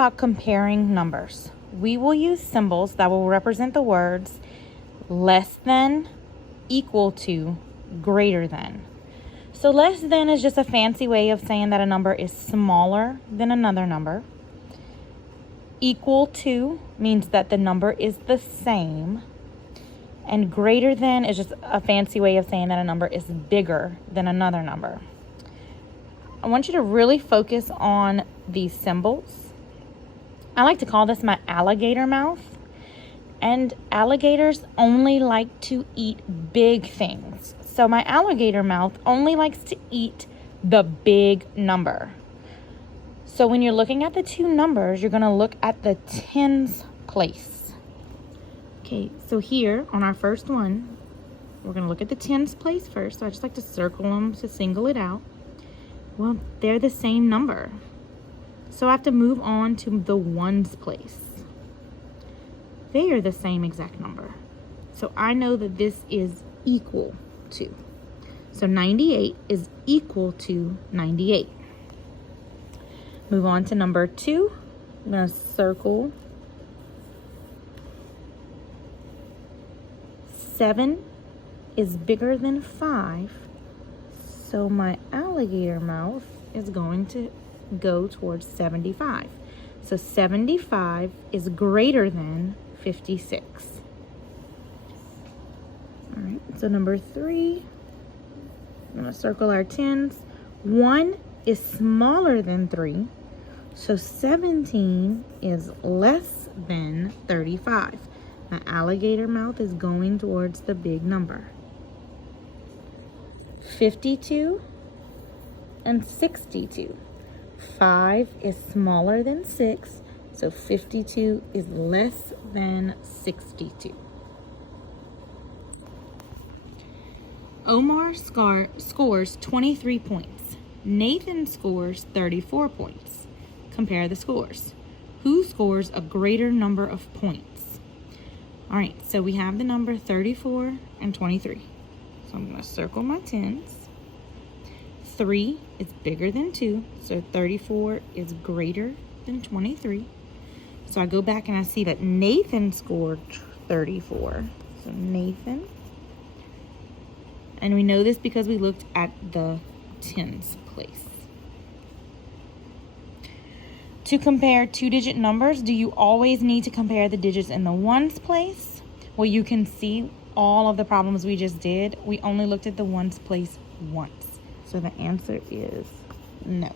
About comparing numbers. We will use symbols that will represent the words less than, equal to, greater than. So less than is just a fancy way of saying that a number is smaller than another number. Equal to means that the number is the same. And greater than is just a fancy way of saying that a number is bigger than another number. I want you to really focus on these symbols. I like to call this my alligator mouth. And alligators only like to eat big things. So my alligator mouth only likes to eat the big number. So when you're looking at the two numbers, you're going to look at the tens place. Okay, so here on our first one, we're going to look at the tens place first. So I just like to circle them to single it out. Well, they're the same number. So I have to move on to the ones place. They are the same exact number. So I know that this is equal to. So 98 is equal to 98. Move on to number 2. I'm going to circle 7 is bigger than 5. So my alligator mouth is going to go towards 75. So 75 is greater than 56. All right, so number 3, I'm going to circle our tens. 1 is smaller than 3. So 17 is less than 35. My alligator mouth is going towards the big number. 52 and 62. 5 is smaller than 6, so 52 is less than 62. Omar scores 23 points. Nathan scores 34 points. Compare the scores. Who scores a greater number of points? All right, so we have the number 34 and 23. So I'm going to circle my tens. 3 is bigger than 2, so 34 is greater than 23. So I go back and I see that Nathan scored 34. So Nathan. And we know this because we looked at the tens place. To compare two-digit numbers, do you always need to compare the digits in the ones place? Well, you can see all of the problems we just did. We only looked at the ones place once. So the answer is no.